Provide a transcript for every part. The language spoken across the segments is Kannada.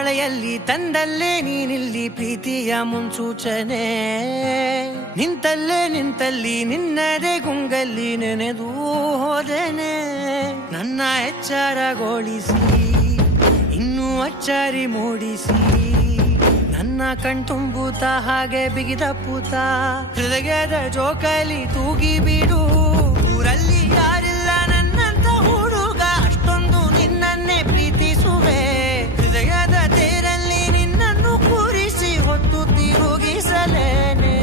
ಮಳೆಯಲ್ಲಿ ತಂದಲ್ಲೇ ನೀನಿಲ್ಲಿ ಪ್ರೀತಿಯ ಮುನ್ಸೂಚನೆ ನಿಂತಲ್ಲಿ ನಿನ್ನದೇ ಗುಂಗಲ್ಲಿ ನೆನೆದು ಹೋದೆನೆ ನನ್ನ ಎಚ್ಚರಗೊಳಿಸಿ ಇನ್ನೂ ಅಚ್ಚರಿ ಮೂಡಿಸಿ ನನ್ನ ಕಣ್ತುಂಬುತ್ತ ಹಾಗೆ ಬಿಗಿದ ಪೂತ ಹೃದಯದ ಜೋಕಾಲಿ ತೂಗಿ ಬಿಡು ಊರಲ್ಲಿ ಯಾರಿಲ್ಲ ನನ್ನಂತ ಹುಡುಗ ಅಷ್ಟೊಂದು ನಿನ್ನನ್ನೇ ಪ್ರೀತಿಸುವೆ ಹೃದಯದ ತೇರಲ್ಲಿ ನಿನ್ನನ್ನು ಕೂರಿಸಿ ಹೊತ್ತು ತಿರುಗಿಸಲೇನೆ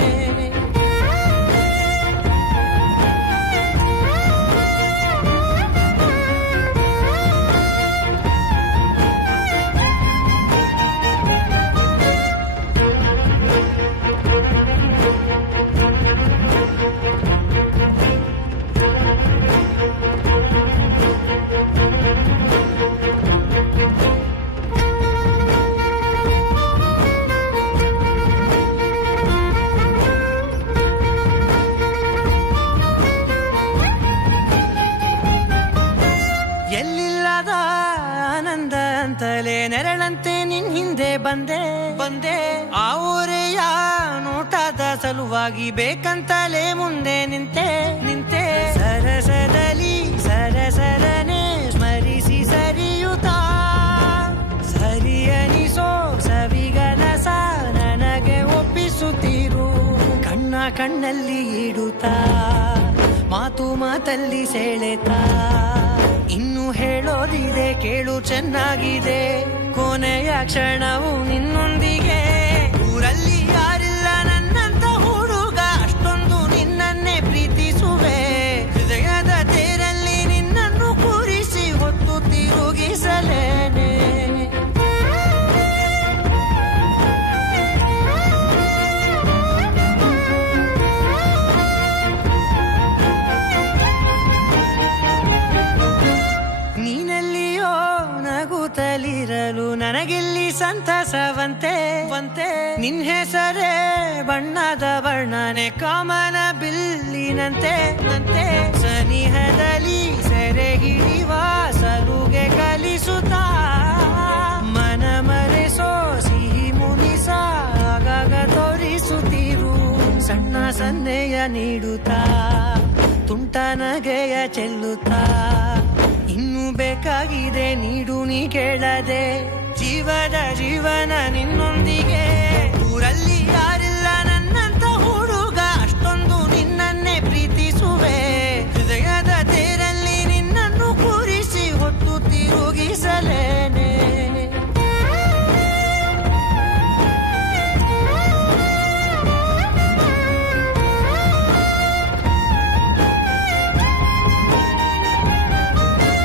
ನೆರಳಂತೆ ನಿನ್ ಹಿಂದೆ ಬಂದೆ ಆ ಊರೆಯ ನೋಟದ ಸಲುವಾಗಿ ಬೇಕಂತಲೇ ಮುಂದೆ ನಿಂತೆ ಸರಸರನೆ ಸ್ಮರಿಸಿ ಸರಿಯುತ್ತಾ ಸರಿಯನಿಸೋ ಸವಿಗನಸ ನನಗೆ ಒಪ್ಪಿಸುತ್ತೀರು ಕಣ್ಣಲ್ಲಿ ಇಡುತ್ತಾ ಮಾತಲ್ಲಿ ಸೆಳೆತಾ ಇನ್ನು ಹೇಳೋದಿದೆ ಕೇಳು ಚೆನ್ನಾಗಿದೆ ಕೊನೆಯ ಕ್ಷಣವು ನಿನ್ನೊಂದಿಗೆ ಊರಲ್ಲಿ ಯಾರಿಲ್ಲ ನನ್ನಂತ ಹುಡುಗ ಅಷ್ಟೊಂದು ನಿನ್ನನ್ನೇ ಪ್ರೀತಿಸುವೆ ಹೃದಯದ ತೇರಲ್ಲಿ ನಿನ್ನನ್ನು ಕೂರಿಸಿ ಹೊತ್ತು ತಿರುಗಿಸಲೇನೆ ನಗುತ್ತಲಿರಲು ನನಗಿಲ್ಲಿ ಸಂತಸವಂತೆ ನಿನ್ ಹೆಸರೇ ಬಣ್ಣದ ವರ್ಣನೆ ಕಾಮನ ಬಿಲ್ಲಿನಂತೆ ಸನಿಹದಲ್ಲಿ ಸೆರೆ ಹಿಡಿಯುವ ಸಲುಗೆ ಕಲಿಸುತ್ತಾ ಮನ ಮರೆಸೋ ಸಿಹಿ ಮುನಿಸ ಆಗಾಗ ತೋರಿಸುತ್ತಿರು ಸಣ್ಣ ಸನ್ನೆಯ ನೀಡುತ್ತಾ ತುಂಟ ನಗೆಯ ಚೆಲ್ಲುತ್ತಾ ಇನ್ನು ಬೇಕಾಗಿದೆ ನೀಡು ನೀ ಕೇಳದೆ ಜೀವನ ನಿನ್ನೊಂದಿಗೆ